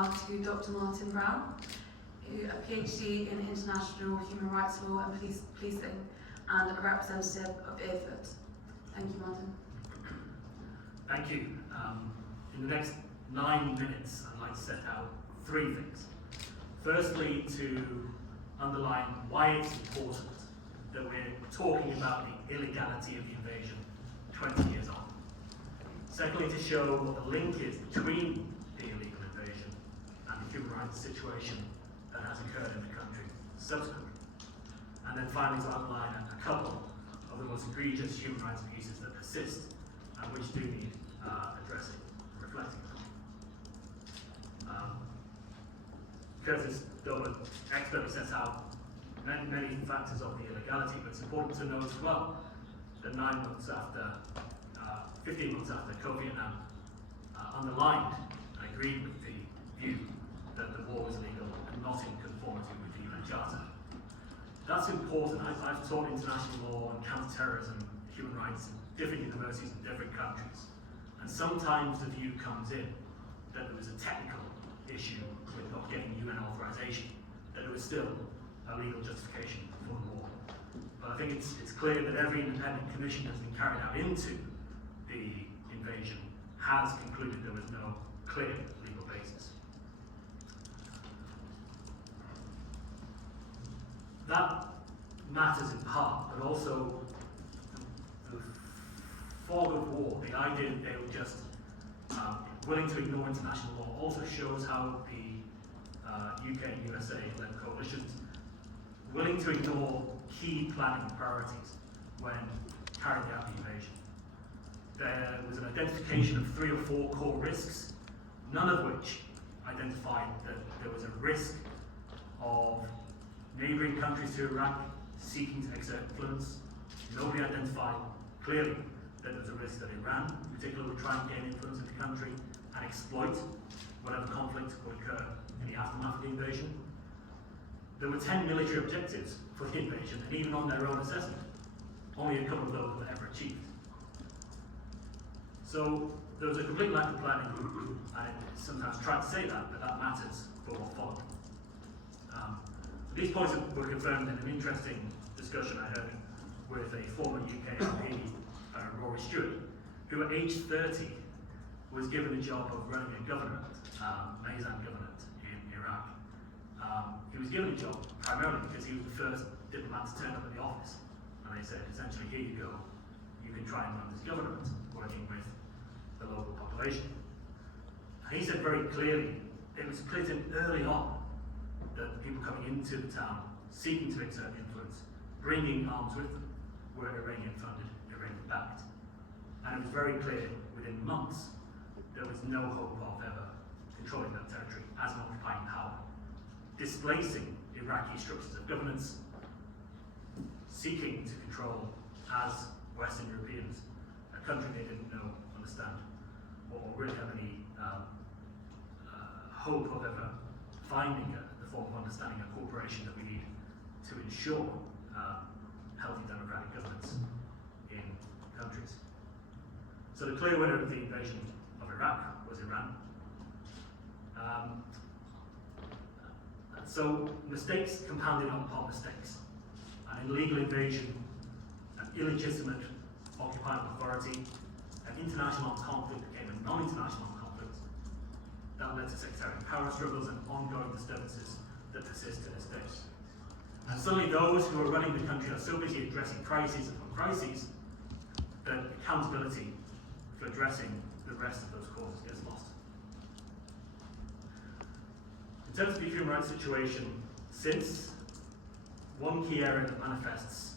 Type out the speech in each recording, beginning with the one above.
To Dr. Martin Brown, who a PhD in international human rights law and policing, and a representative of Earfoot. Thank you, Martin. Thank you. In the next 9 minutes, I'd like to set out 3 things. Firstly, to underline why it's important that we're talking about the illegality of the invasion 20 years on. Secondly, to show what the link is between the illegal invasion and the human rights situation that has occurred in the country subsequently. And then finally, to outline a couple of the most egregious human rights abuses that persist and which do need addressing and reflecting on. Curtis Dolan expertly sets out many factors of the illegality, but it's important to note as well that 15 months after Kofi Annan underlined and agreed with the view that the war was illegal and not in conformity with the UN Charter. That's important. I've taught international law and counter-terrorism, human rights in different universities in different countries. And sometimes the view comes in that there was a technical issue with not getting UN authorization, that there was still a legal justification for the war. But I think it's clear that every independent commission that's been carried out into the invasion has concluded there was no clear legal basis. That matters in part, but also the fog of war, the idea that they were just willing to ignore international law, also shows how the UK and USA-led coalitions willing to ignore key planning priorities when carrying out the invasion. There was an identification of 3 or 4 core risks, none of which identified that there was a risk of neighbouring countries to Iraq seeking to exert influence. Nobody identified clearly that there was a risk that Iran, in particular, would try and gain influence in the country and exploit whatever conflict would occur in the aftermath of the invasion. There were 10 military objectives for the invasion, and even on their own assessment, only a couple of those were ever achieved. So there was a complete lack of planning. I sometimes try to say that, but that matters for what followed. These points were confirmed in an interesting discussion I had with a former UK MP, Rory Stewart, who at age 30 was given the job of running a government, Maysan government in Iraq. He was given the job primarily because he was the first diplomat to turn up at the office. And they said, essentially, here you go, you can try and run this government, working with the local population. And he said very clearly, it was clear to him early on that the people coming into the town, seeking to exert influence, bringing arms with them, were Iranian funded, Iranian backed. And it was very clear within months there was no hope of ever controlling that territory as an occupying power, displacing Iraqi structures of governance, seeking to control as Western Europeans a country they didn't know, understand, or really have any hope of ever finding the form of understanding and cooperation that we need to ensure healthy democratic governance in countries. So the clear winner of the invasion of Iraq was Iran. So mistakes compounded upon mistakes. An illegal invasion, an illegitimate occupying authority, an international conflict became a non-international conflict. That led to sectarian power struggles and ongoing disturbances that persist to this day. And suddenly those who are running the country are so busy addressing crises upon crises that accountability for addressing the rest of those causes gets lost. In terms of the human rights situation since, one key area that manifests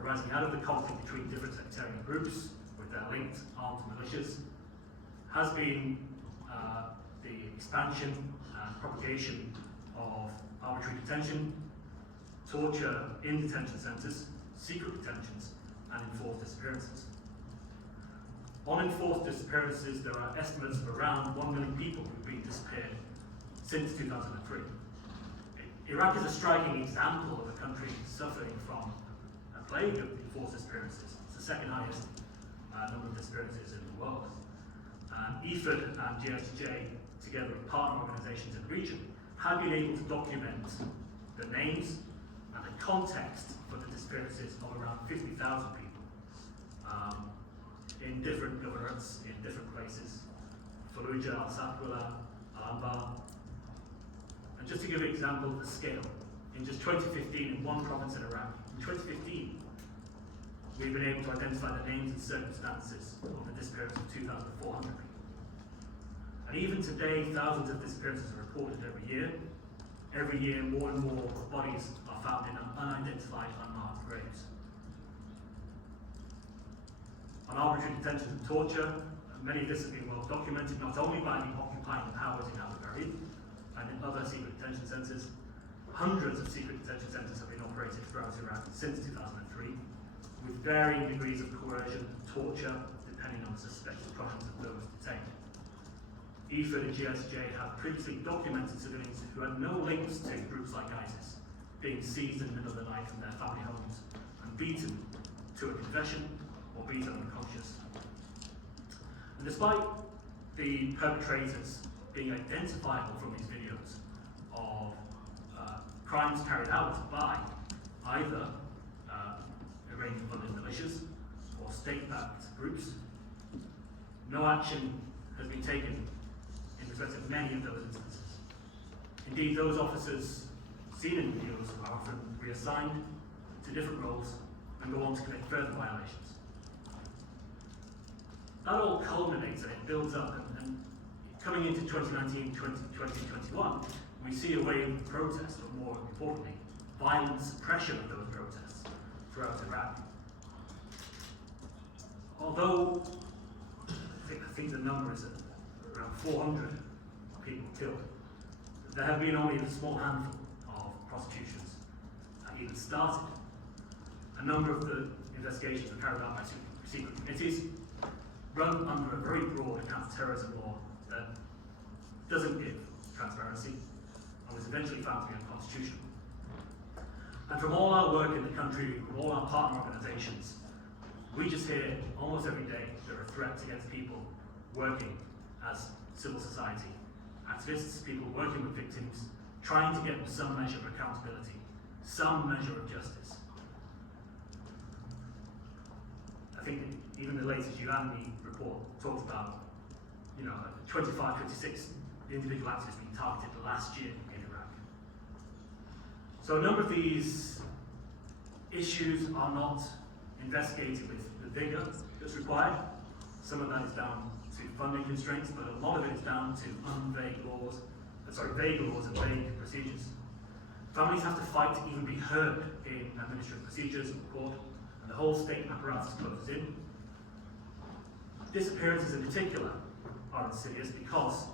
arising out of the conflict between different sectarian groups with their linked armed militias has been the expansion and propagation of arbitrary detention, torture in detention centres, secret detentions, and enforced disappearances. On enforced disappearances, there are estimates of around 1 million people who've been disappeared since 2003. Iraq is a striking example of a country suffering from a plague of enforced disappearances. It's the second highest number of disappearances in the world. EFID and GSJ together with partner organisations in the region, have been able to document the names and the context for the disappearances of around 50,000 people in different governorates, in different places. Fallujah, Al-Sakwila, Al-Anbar. And just to give an example of the scale, in just 2015, in one province in Iraq, in 2015, we've been able to identify the names and circumstances of the disappearance of 2,400 people. And even today, thousands of disappearances are reported every year. Every year, more and more bodies are found in unidentified, unmarked graves. On arbitrary detention and torture, many of this has been well documented, not only by the occupying powers in Abu Ghraib and in other secret detention centres. Hundreds of secret detention centres have been operated throughout Iraq since 2003, with varying degrees of coercion and torture, depending on the suspected crimes of those detained. IFAD and GSJ have previously documented civilians who had no links to groups like ISIS being seized in the middle of the night from their family homes and beaten to a confession or beaten unconscious. And despite the perpetrators being identifiable from these videos of crimes carried out by either arranged funded militias or state-backed groups, no action has been taken in respect of many of those instances. Indeed, those officers seen in videos are often reassigned to different roles and go on to commit further violations. That all culminates and it builds up, and coming into 2019, 2021, we see a wave of protest, but more importantly, violent suppression of those protests throughout Iraq. Although I think the number is around 400 people killed, there have been only a small handful of prosecutions that even started. A number of the investigations were carried out by secret committees, run under a very broad counter-terrorism law that doesn't give transparency and was eventually found to be unconstitutional. And from all our work in the country, from all our partner organisations, we just hear almost every day there are threats against people working as civil society activists, people working with victims, trying to get some measure of accountability, some measure of justice. I think even the latest UANMI report talks about, 25, 26 individual activists being targeted last year in Iraq. So a number of these issues are not investigated with the vigour that's required. Some of that is down to funding constraints, but a lot of it is down to vague laws and vague procedures. Families have to fight to even be heard in administrative procedures in court, and the whole state apparatus closes in. Disappearances in particular are insidious because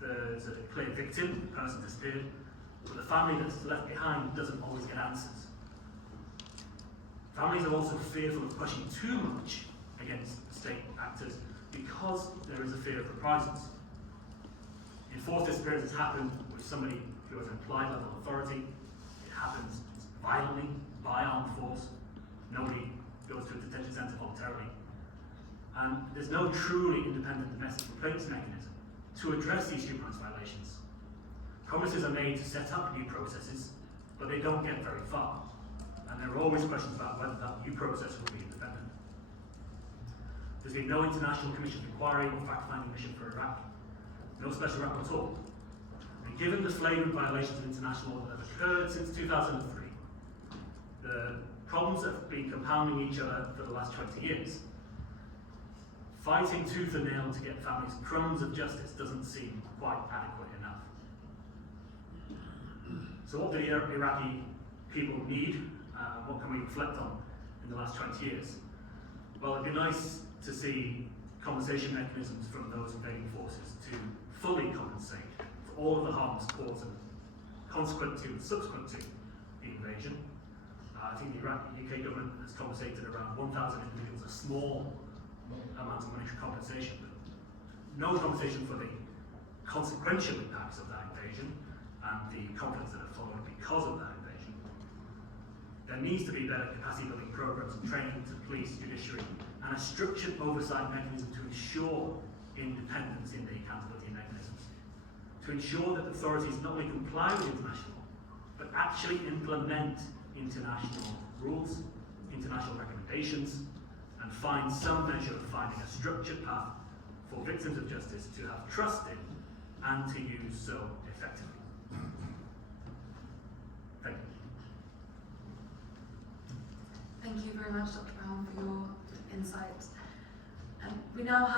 there's a clear victim, the person disappeared, but the family that's left behind doesn't always get answers. Families are also fearful of pushing too much against state actors because there is a fear of reprisals. Enforced disappearances happen with somebody who has implied level of authority. It happens violently by armed force. Nobody goes to a detention centre voluntarily. And there's no truly independent domestic complaints mechanism to address these human rights violations. Promises are made to set up new processes, but they don't get very far. And there are always questions about whether that new process will be independent. There's been no international commission of inquiry or fact-finding mission for Iraq, no special rapporteur. And given the flagrant violations of international law that have occurred since 2003, the problems that have been compounding each other for the last 20 years, fighting tooth and nail to get families crumbs of justice doesn't seem quite adequate enough. So what do the Iraqi people need? What can we reflect on in the last 20 years? Well, it'd be nice to see compensation mechanisms from those invading forces to fully compensate for all of the harms caused and consequent to and subsequent to the invasion. I think the UK government has compensated around 1,000 individuals, a small amount of monetary compensation, but no compensation for the consequential impacts of that invasion and the conflicts that have followed because of that invasion. There needs to be better capacity building programs and training to police, judiciary, and a structured oversight mechanism to ensure independence in the accountability mechanisms. to ensure that authorities not only comply with international law, but actually implement international rules, international recommendations, and find some measure of finding a structured path for victims of justice to have trust in and to use so effectively. Thank you. Thank you very much, Dr. Brown, for your insight. We now have